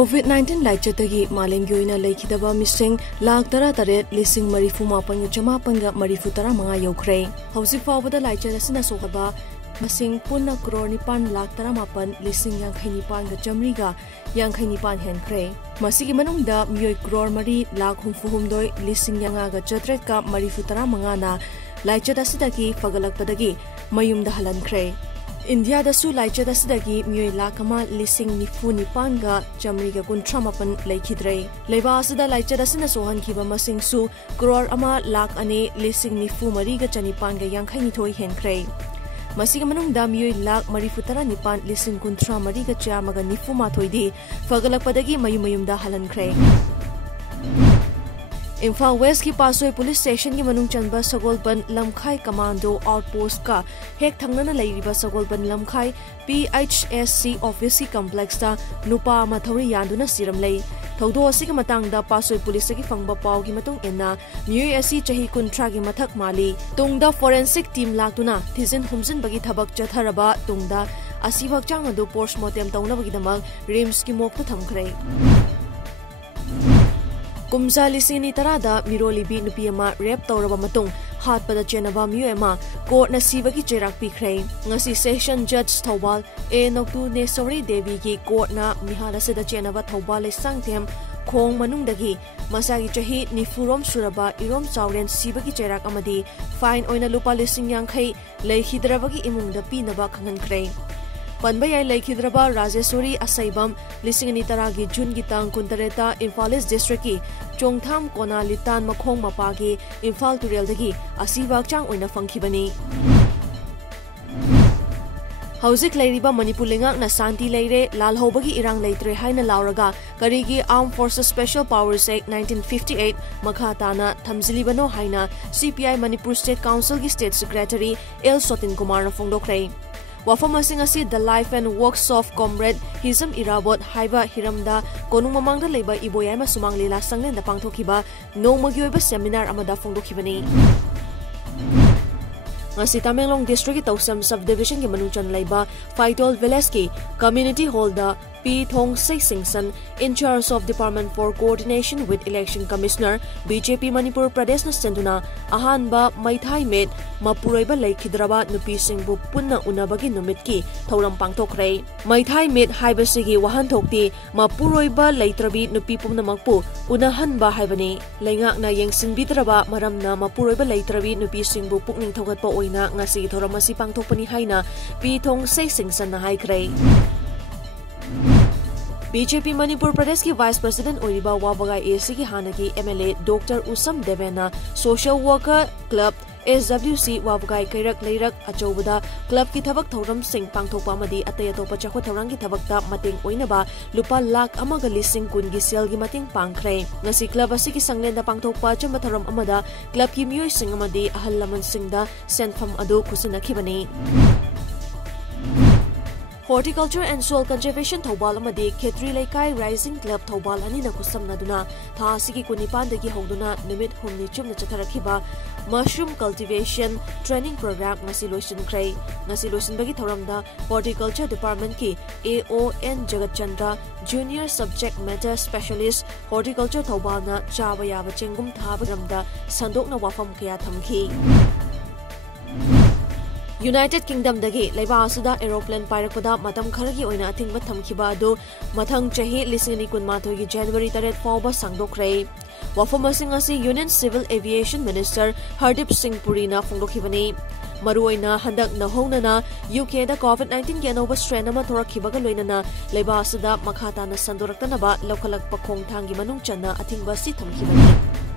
COVID-19 laichatagi malemgi oina leikidaba mising lakh 18,034,535 yaukhre hausi fawbada laichat asina sokaba masing punna crore nipan lakh 18,059,500 ga 59 henkre masigi manungda mioi crore mari lakh 39,900 na laichat asidagi fagalakpadagi mayumda halankre India da su laichat asidagi mioi lakh 1,94,900 ga 1,338 leikidre leiba asida laichat asina sohankiba masing su crore ama lakh 2,94,900 ga 2,5 henkre Masig manung da mioi lakh 4,9,913 ga 1,940 di fagalakpadagi mayum da halankre IMPHAL West की पासोई police station की मनुंग Chamba सगोलबंद लमखाई commando outpost का हेक थंगना लैरिबा सगोलबंद लमखाई PHSC office की complex दा नुपा मथौरी यादुना सिरम लै थौदो असिग मतंगदा पासोई police की फंगबा पाव की मतुंग एना मियोई असि चही 30 की मथक माली तुंगदा फोरेंसिक टीम लाक्तुना थिजिन हुमजिन बगी थबक चथरबा तुंगदा असि भक्चांग अदु पोस्टमार्टम तौनबगी दमक रिम्स की Mokta थमखरे Kumsa lisini tarada mirolibi nupiama rep tauraba matung hatpada chenaba miyema court na sibagi cherak pikhrei ngasi session judge Thobal e noktu ne sori devi ki court na mihala seda chenaba Thobal le sangthem khong manungdagi masagi chahi nifurom suraba irom chawren sibagi cherak amadi fine oina lupa lising yangkhai leihidrabagi imungda pinaba khangankrei Panbayai Laikhidraba Rajeswari Asaibam Lisingani Taragi Jun Gitang Kuntareta IMPHAL East District ki Chongtham Kona Litan Makhong Mapagi IMPHAL Tureldagi Asibak Chang Oina Fangkhibani Hauzik Lairiba Manipur Lengak na Santi Leire Lalhobagi Irang Leitre Haina Lauraga Karigi Armed Forces Special Powers Act 1958 Makhatana Thamzilibano Haina CPI Manipur State Council ki State Secretary L Sotin Kumar na Fongdokrei Wafam asi the life and works of Comrade Hizam Irabot Haiba Hiramda Konung Mamangda Leba Iboyama Sumang Lila Sanglen da Pangthokiba no Magyuiba seminar amada Fongdokhibani Ngasi Tamenglong District Tausam Subdivision ki Manuchan Leba PHAITOL Village Community Hall da P. Thong Sei Singson, in charge of Department for Coordination with Election Commissioner, BJP Manipur Pradesh na Senduna, Ahanba MEITHAI Met, Mapuroiba Laikhidraba Nupi Singbu Punna Unabagi Numitki, Thauram Pangthokrei. MEITHAI Met Haibasigi Wahan Thokti, Mapuroiba Laitrabi Nupi Pumnamakpu, Unahanba Haibani, Lengak na Yengsin Bidraba, Maramna Mapuroiba Laitrabi Nupi Singbu Pukning Thogatpa Oina, Ngasi Thoramasi Pangthokpani Haina, P. Thong Sei Singson na Haikrei. BJP Manipur Pradesh ki Vice President Oriba Wabagai AC ki Hanagi MLA Dr. Usam Devena Social Worker Club SWC Wabagai Kairak Leirak Achobada Club ki thabak thoram sing pangthokpa amadi atay atopa chakho thorang ki thabakta mating oinaba lupa lakh amaga lising kun gi sel gi mating pangkhre ngasi club asi ki sanglenda pangthokpa chamba thoram amada club ki miyoi sing amadi ahal laman singda senfam adu kusinakibani Horticulture and Soil Conservation Thobal amadi Khetri Laikai Rising Club Thobal anina kusamnaduna tha asigi kunipandagi hongduna numit humni chumna chatharakhiba mushroom cultivation training program ngasi loisinkrei ngasi loisinbagi thoramda Horticulture Department ki AON Jagatchandra Junior Subject Matter Specialist Horticulture Thobal na chaba yaba chengum thabaramda sandokna wafam kya thamki United Kingdom dagi leiba asuda aeroplane pairakpada matam kharagi oina athingba thamkhiba adu mathang chahi 2019 gi January 3 fawba sangdokrei wafam asing asi Union Civil Aviation Minister Hardip Singh Puri na fongdokhibani maruoina handak na hongnana UK da COVID-19 gi anoba strain ama thorakhibaga loinana leiba asuda makhata na sandoraktanaba lokhalak pakhong thangi manung channa athingba si thamkhibani